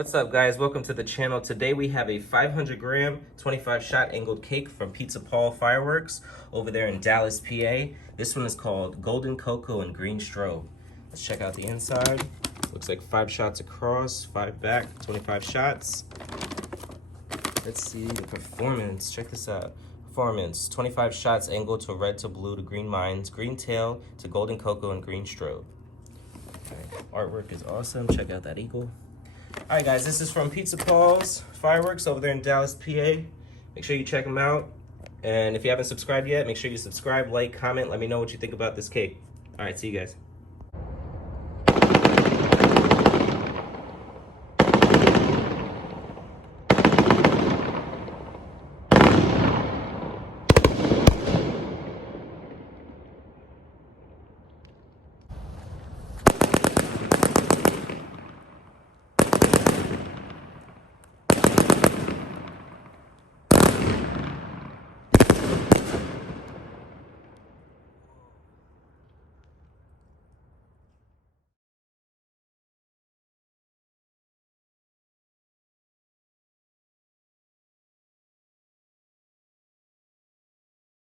What's up, guys? Welcome to the channel. Today we have a 500g 25 shot angled cake from Pizza Paul Fireworks over there in Dallas, PA. This one is called Golden Coco and Green Strobe. Let's check out the inside. Looks like 5 shots across, 5 back, 25 shots. Let's see the performance. Check this out. Performance: 25 shots angled to red to blue to green mines, green tail to golden cocoa and green strobe. Okay. Artwork is awesome. Check out that eagle. All right, guys, this is from Pizza Paul's Fireworks over there in Dallas, PA. Make sure you check them out. And if you haven't subscribed yet, make sure you subscribe, like, comment, let me know what you think about this cake. All right, see you guys.